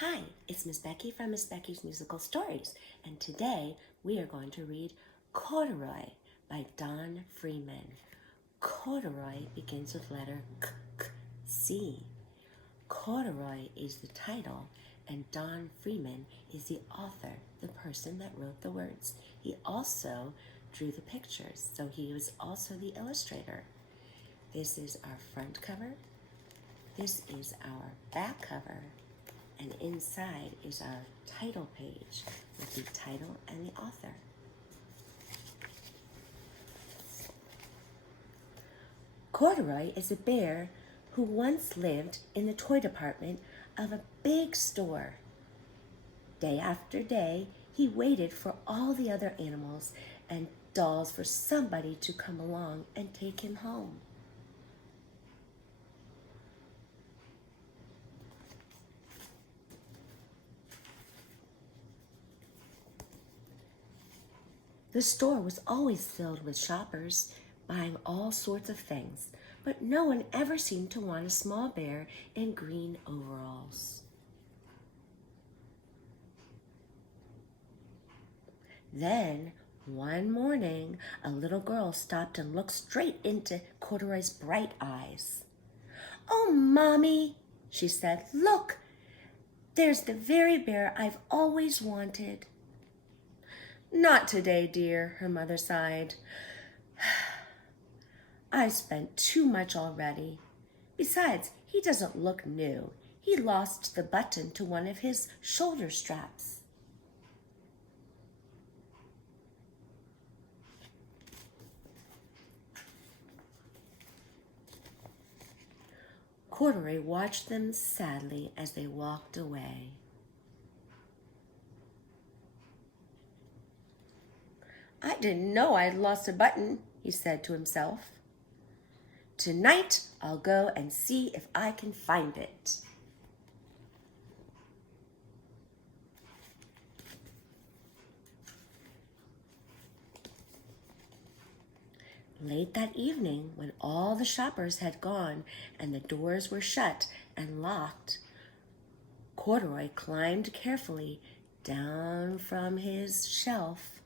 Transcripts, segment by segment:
Hi, it's Miss Becky from Miss Becky's Musical Stories, and today we are going to read Corduroy by Don Freeman. Corduroy begins with letter C. Corduroy is the title, and Don Freeman is the author, the person that wrote the words. He also drew the pictures, so he was also the illustrator. This is our front cover. This is our back cover. And inside is our title page with the title and the author. Corduroy is a bear who once lived in the toy department of a big store. Day after day, he waited for all the other animals and dolls for somebody to come along and take him home. The store was always filled with shoppers buying all sorts of things, but no one ever seemed to want a small bear in green overalls. Then, one morning, a little girl stopped and looked straight into Corduroy's bright eyes. "Oh, Mommy," she said, "look, there's the very bear I've always wanted." "Not today, dear," her mother sighed. "I've spent too much already. Besides, he doesn't look new. He lost the button to one of his shoulder straps." Corduroy watched them sadly as they walked away. "I didn't know I'd lost a button," he said to himself. "Tonight I'll go and see if I can find it." Late that evening, when all the shoppers had gone and the doors were shut and locked, Corduroy climbed carefully down from his shelf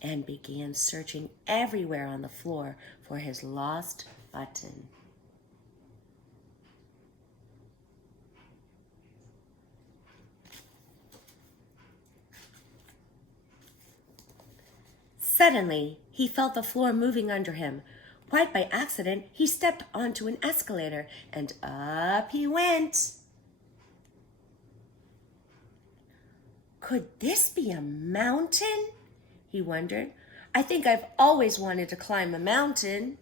and began searching everywhere on the floor for his lost button. Suddenly, he felt the floor moving under him. Quite by accident, he stepped onto an escalator, and up he went. Could this be a mountain? He wondered. "I think I've always wanted to climb a mountain."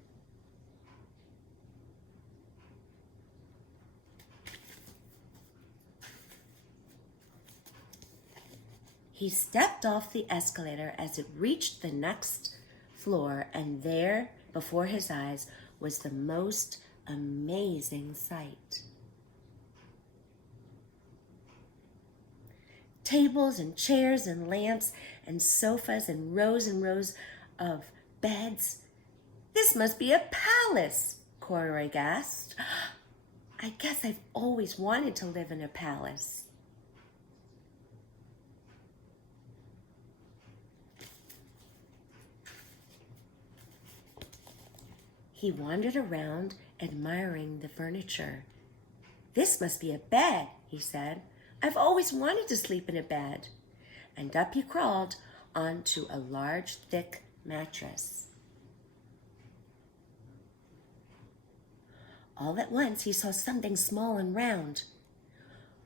He stepped off the escalator as it reached the next floor, and there, before his eyes, was the most amazing sight. Tables and chairs and lamps and sofas and rows of beds. "This must be a palace," Corduroy gasped. "I guess I've always wanted to live in a palace." He wandered around, admiring the furniture. "This must be a bed," he said. "I've always wanted to sleep in a bed." And up he crawled onto a large, thick mattress. All at once he saw something small and round.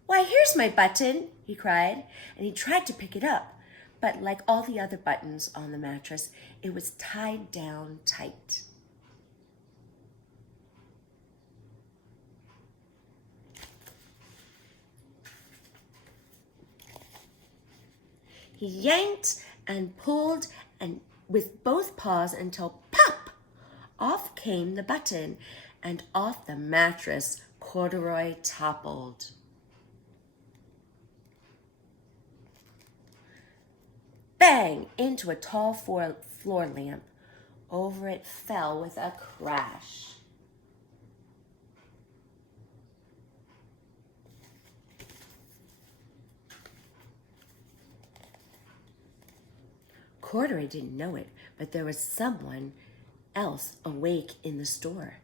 "Why, here's my button," he cried, and he tried to pick it up, but like all the other buttons on the mattress, it was tied down tight. He yanked and pulled and with both paws until pop! Off came the button, and off the mattress Corduroy toppled. Bang! Into a tall floor lamp. Over it fell with a crash. Corduroy didn't know it, but there was someone else awake in the store.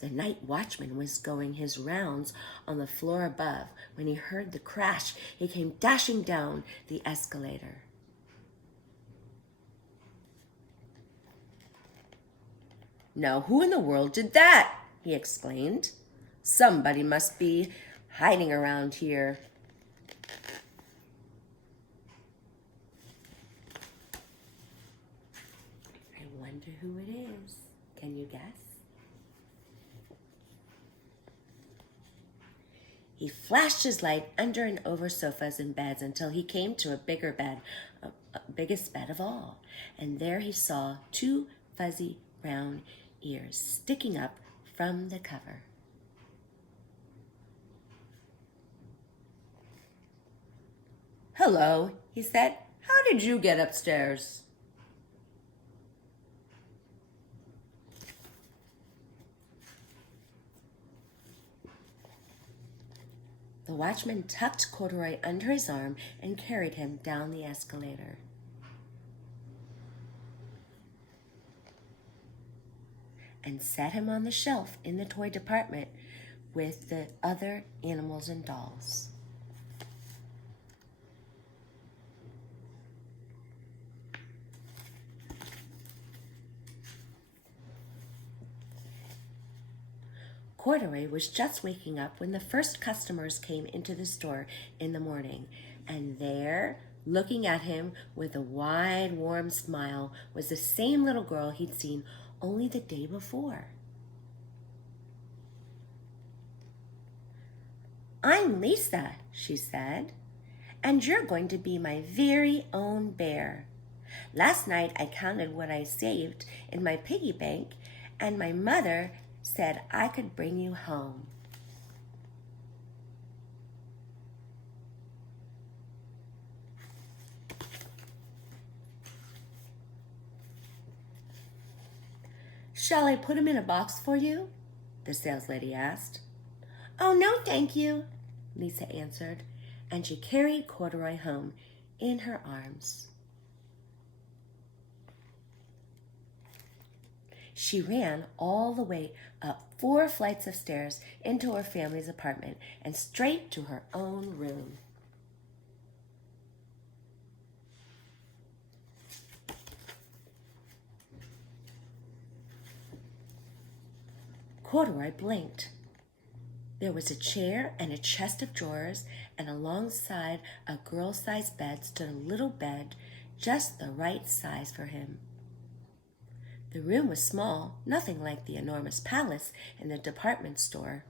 The night watchman was going his rounds on the floor above. When he heard the crash, he came dashing down the escalator. "Now, who in the world did that?" he exclaimed. "Somebody must be hiding around here." I wonder who it is. Can you guess? He flashed his light under and over sofas and beds until he came to a bigger bed, biggest bed of all. And there he saw two fuzzy brown ears sticking up from the cover. "Hello," he said. "How did you get upstairs?" The watchman tucked Corduroy under his arm and carried him down the escalator. And set him on the shelf in the toy department with the other animals and dolls. Corduroy was just waking up when the first customers came into the store in the morning, and there, looking at him with a wide, warm smile, was the same little girl he'd seen only the day before. "I'm Lisa," she said, "and you're going to be my very own bear. Last night I counted what I saved in my piggy bank, and my mother said I could bring you home." "Shall I put him in a box for you?" the saleslady asked. "Oh, no, thank you," Lisa answered, and she carried Corduroy home in her arms. She ran all the way up 4 flights of stairs into her family's apartment and straight to her own room. Corduroy blinked. There was a chair and a chest of drawers, and alongside a girl-sized bed stood a little bed just the right size for him. The room was small, nothing like the enormous palace in the department store.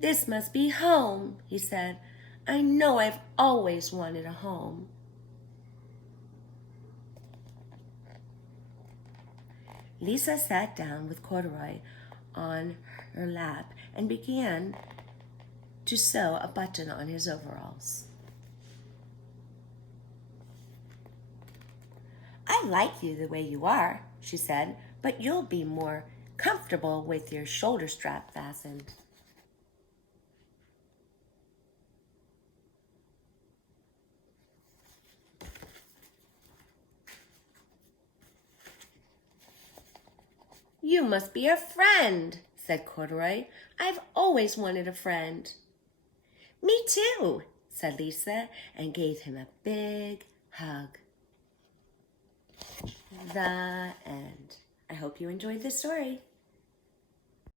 "This must be home," he said. "I know I've always wanted a home." Lisa sat down with Corduroy on her lap and began to sew a button on his overalls. "I like you the way you are," she said, "but you'll be more comfortable with your shoulder strap fastened." "You must be a friend," said Corduroy. "I've always wanted a friend." "Me too," said Lisa, and gave him a big hug. The end. I hope you enjoyed this story.